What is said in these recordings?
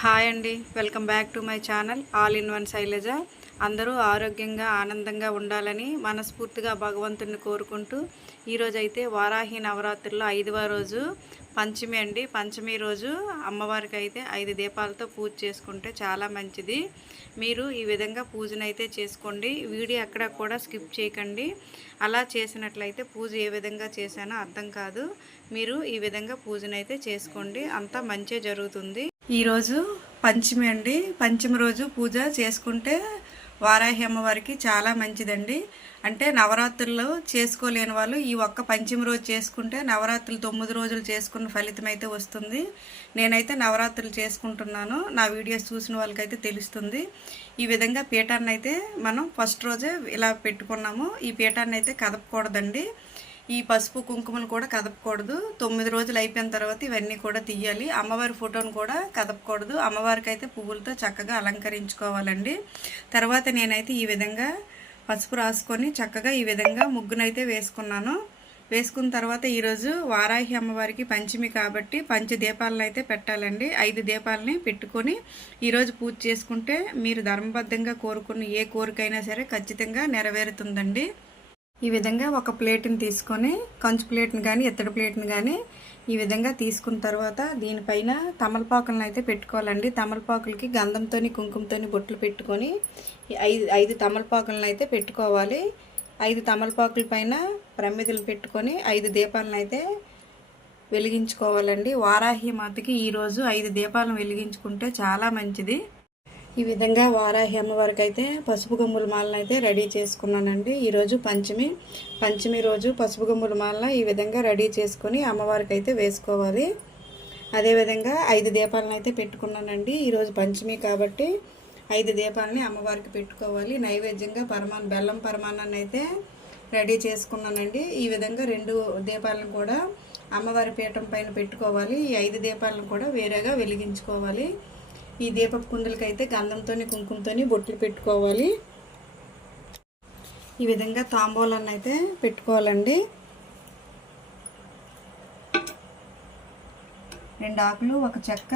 Hi అండి. Welcome back to my channel all in one Sailaja. అందరూ ఆరోగ్యంగా ఆనందంగా ఉండాలని మనస్ఫూర్తిగా భగవంతుని కోరుకుంటూ ఈరోజైతే వారాహి నవరాత్రుల్లో ఐదవ రోజు పంచమి అండి. పంచమి రోజు అమ్మవారికి అయితే ఐదు దీపాలతో పూజ చేసుకుంటే చాలా మంచిది. మీరు ఈ విధంగా పూజనైతే చేసుకోండి. వీడియో అక్కడ కూడా స్కిప్ చేయకండి. అలా చేసినట్లయితే పూజ ఏ విధంగా చేశానో అర్థం కాదు. మీరు ఈ విధంగా పూజనైతే చేసుకోండి. అంతా మంచి జరుగుతుంది. ఈరోజు పంచమి అండి. పంచమి రోజు పూజ చేసుకుంటే వారాహి అమ్మవారికి చాలా మంచిదండి. అంటే నవరాత్రుల్లో చేసుకోలేని వాళ్ళు ఈ ఒక్క పంచమి రోజు చేసుకుంటే నవరాత్రులు తొమ్మిది రోజులు చేసుకున్న ఫలితం అయితే వస్తుంది. నేనైతే నవరాత్రులు చేసుకుంటున్నాను. నా వీడియోస్ చూసిన వాళ్ళకైతే తెలుస్తుంది. ఈ విధంగా పీఠాన్ని అయితే మనం ఫస్ట్ రోజే ఇలా పెట్టుకున్నాము. ఈ పీఠాన్ని అయితే కదపకూడదండి. ఈ పసుపు కుంకుమను కూడా కదపకూడదు. తొమ్మిది రోజులు అయిపోయిన తర్వాత ఇవన్నీ కూడా తీయాలి. అమ్మవారి ఫోటోను కూడా కదపకూడదు. అమ్మవారికి అయితే పువ్వులతో చక్కగా అలంకరించుకోవాలండి. తర్వాత నేనైతే ఈ విధంగా పసుపు రాసుకొని చక్కగా ఈ విధంగా ముగ్గునైతే వేసుకున్నాను. వేసుకున్న తర్వాత ఈరోజు వారాహి అమ్మవారికి పంచమి కాబట్టి పంచ దీపాలను అయితే పెట్టాలండి. ఐదు దీపాలని పెట్టుకొని ఈరోజు పూజ చేసుకుంటే మీరు ధర్మబద్ధంగా కోరుకున్న ఏ కోరికైనా సరే ఖచ్చితంగా నెరవేరుతుందండి. ఈ విధంగా ఒక ప్లేట్ని తీసుకొని కంచు ప్లేట్ని కానీ ఎత్తడి ప్లేట్ని కానీ ఈ విధంగా తీసుకున్న తర్వాత దీనిపైన తమలపాకులను అయితే పెట్టుకోవాలండి. తమలపాకులకి గంధంతో కుంకుమతో బొట్లు పెట్టుకొని ఐదు ఐదు తమలపాకులను అయితే పెట్టుకోవాలి. ఐదు తమలపాకుల పైన ప్రమిదలు పెట్టుకొని ఐదు దీపాలను అయితే వెలిగించుకోవాలండి. వారాహి మాతకి ఈరోజు ఐదు దీపాలను వెలిగించుకుంటే చాలా మంచిది. ఈ విధంగా వారాహి అమ్మవారికి అయితే పసుపు గమ్ముల మాలను అయితే రెడీ చేసుకున్నానండి. ఈరోజు పంచమి. పంచమి రోజు పసుపు గమ్ముల మాలను ఈ విధంగా రెడీ చేసుకొని అమ్మవారికి అయితే వేసుకోవాలి అదేవిధంగా ఐదు దీపాలను అయితే పెట్టుకున్నానండి. ఈరోజు పంచమి కాబట్టి ఐదు దీపాలని అమ్మవారికి పెట్టుకోవాలి. నైవేద్యంగా పరమాన్ బెల్లం పరమాన్నాన్ని అయితే రెడీ చేసుకున్నానండి. ఈ విధంగా రెండు దీపాలను కూడా అమ్మవారి పీఠం పైన పెట్టుకోవాలి. ఈ ఐదు దీపాలను కూడా వేరేగా వెలిగించుకోవాలి. ఈ దీపపు కుండలకైతే గంధంతోని కుంకుమతోని బొట్లు పెట్టుకోవాలి. ఈ విధంగా తాంబూలాన్ని అయితే పెట్టుకోవాలండి. రెండు ఆకులు ఒక చెక్క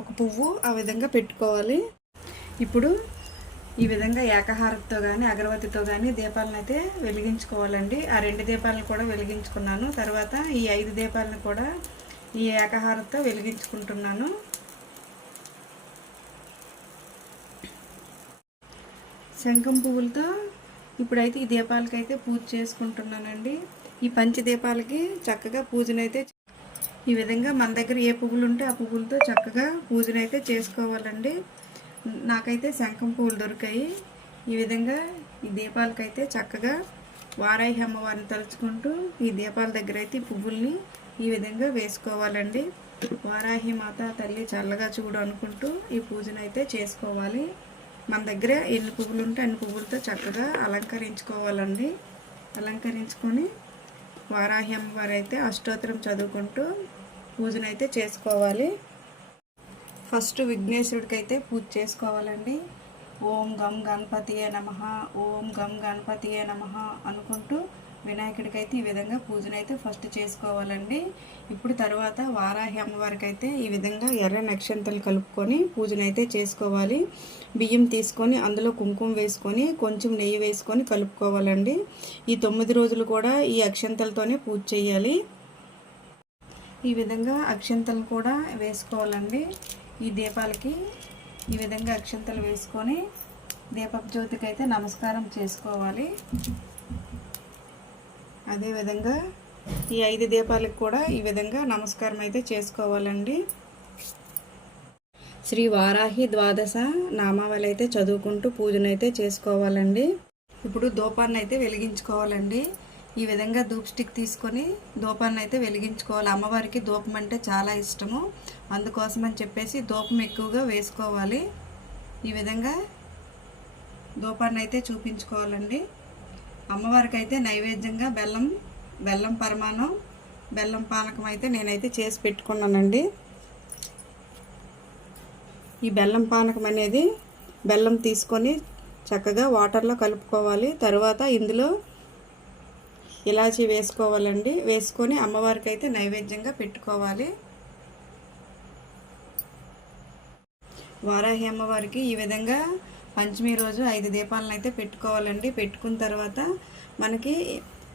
ఒక పువ్వు ఆ విధంగా పెట్టుకోవాలి. ఇప్పుడు ఈ విధంగా ఏకహారతితో కానీ అగరవతితో కానీ దీపాలను అయితే వెలిగించుకోవాలండి. ఆ రెండు దీపాలను కూడా వెలిగించుకున్నాను. తర్వాత ఈ ఐదు దీపాలను కూడా ఈ ఏకహారతితో వెలిగించుకుంటున్నాను. శంఖం పువ్వులతో ఇప్పుడైతే ఈ దీపాలకైతే పూజ చేసుకుంటున్నానండి. ఈ పంచి దీపాలకి చక్కగా పూజనైతే ఈ విధంగా మన దగ్గర ఏ పువ్వులు ఉంటే ఆ పువ్వులతో చక్కగా పూజనైతే చేసుకోవాలండి. నాకైతే శంఖం పువ్వులు దొరికాయి. ఈ విధంగా ఈ దీపాలకైతే చక్కగా వారాయి అమ్మవారిని తలుచుకుంటూ ఈ దీపాల దగ్గర అయితే ఈ పువ్వుల్ని ఈ విధంగా వేసుకోవాలండి. వారాహి మాత తల్లి చల్లగా చూడు అనుకుంటూ ఈ పూజనైతే చేసుకోవాలి. మన దగ్గర ఎన్ని పువ్వులు ఉంటే అన్ని పువ్వులతో చక్కగా అలంకరించుకోవాలండి. అలంకరించుకొని వారాహి అమ్మవారు అయితే అష్టోత్తరం చదువుకుంటూ పూజనైతే చేసుకోవాలి. ఫస్ట్ విఘ్నేశ్వరుడికైతే అయితే పూజ చేసుకోవాలండి. ఓం గం గణపతియే నమ ఓం గం గణపతియే నమ అనుకుంటూ వినాయకుడికి అయితే ఈ విధంగా పూజనైతే ఫస్ట్ చేసుకోవాలండి. ఇప్పుడు తర్వాత వారాహి అమ్మవారికి అయితే ఈ విధంగా ఎర్ర నక్షంతలు కలుపుకొని పూజనైతే చేసుకోవాలి. బియ్యం తీసుకొని అందులో కుంకుమ వేసుకొని కొంచెం నెయ్యి వేసుకొని కలుపుకోవాలండి. ఈ తొమ్మిది రోజులు కూడా ఈ అక్షంతలతోనే పూజ చేయాలి. ఈ విధంగా అక్షంతలు కూడా వేసుకోవాలండి. ఈ దీపాలకి ఈ విధంగా అక్షంతలు వేసుకొని దీపపు జ్యోతికి అయితే నమస్కారం చేసుకోవాలి. అదేవిధంగా ఈ ఐదు దీపాలకు కూడా ఈ విధంగా నమస్కారం అయితే చేసుకోవాలండి. శ్రీ వారాహి ద్వాదశ నామావళి అయితే చదువుకుంటూ పూజనైతే చేసుకోవాలండి. ఇప్పుడు దూపాన్ని అయితే వెలిగించుకోవాలండి. ఈ విధంగా ధూప్ స్టిక్ తీసుకొని దూపాన్ని అయితే వెలిగించుకోవాలి. అమ్మవారికి దూపం అంటే చాలా ఇష్టము. అందుకోసం అని చెప్పేసి దూపం ఎక్కువగా వేసుకోవాలి. ఈ విధంగా దూపాన్ని అయితే చూపించుకోవాలండి. అమ్మవారికి అయితే నైవేద్యంగా బెల్లం బెల్లం పరమాణం బెల్లం పానకం అయితే నేనైతే చేసి పెట్టుకున్నానండి. ఈ బెల్లం పానకం అనేది బెల్లం తీసుకొని చక్కగా వాటర్లో కలుపుకోవాలి. తర్వాత ఇందులో ఇలాచి వేసుకోవాలండి. వేసుకొని అమ్మవారికి అయితే నైవేద్యంగా పెట్టుకోవాలి. వారాహి అమ్మవారికి ఈ విధంగా పంచమి రోజు ఐదు దీపాలను అయితే పెట్టుకోవాలండి. పెట్టుకున్న తర్వాత మనకి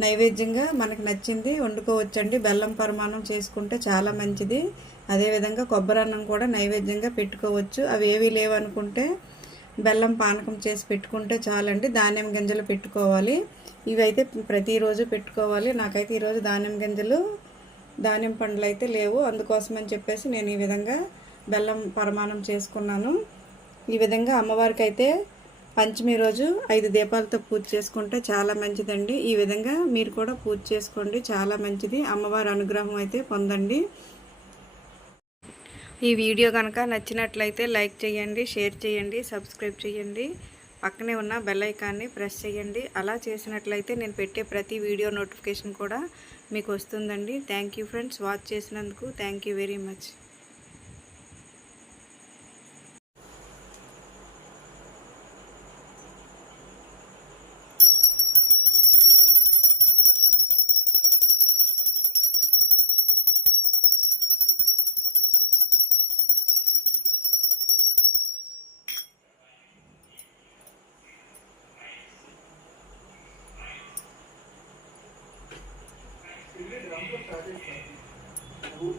నైవేద్యంగా మనకి నచ్చింది వండుకోవచ్చండి. బెల్లం పరిమాణం చేసుకుంటే చాలా మంచిది. అదేవిధంగా కొబ్బరి అన్నం కూడా నైవేద్యంగా పెట్టుకోవచ్చు. అవి ఏవి లేవనుకుంటే బెల్లం పానకం చేసి పెట్టుకుంటే చాలండి. ధాన్యం గింజలు పెట్టుకోవాలి. ఇవైతే ప్రతిరోజు పెట్టుకోవాలి. నాకైతే ఈరోజు ధాన్యం గింజలు ధాన్యం పండ్లు అయితే లేవు. అందుకోసమని చెప్పేసి నేను ఈ విధంగా బెల్లం పరిమాణం చేసుకున్నాను. ఈ విధంగా అమ్మవారికి అయితే పంచమి రోజు ఐదు దీపాలతో పూజ చేసుకుంటే చాలా మంచిదండి. ఈ విధంగా మీరు కూడా పూజ చేసుకోండి. చాలా మంచిది. అమ్మవారి అనుగ్రహం అయితే పొందండి. ఈ వీడియో కనుక నచ్చినట్లయితే లైక్ చేయండి షేర్ చేయండి సబ్స్క్రైబ్ చేయండి. పక్కనే ఉన్న బెల్ ఐకాన్ని ప్రెస్ చేయండి. అలా చేసినట్లయితే నేను పెట్టే ప్రతి వీడియో నోటిఫికేషన్ కూడా మీకు వస్తుందండి. Thank you friends. వాచ్ చేసినందుకు thank you very much. who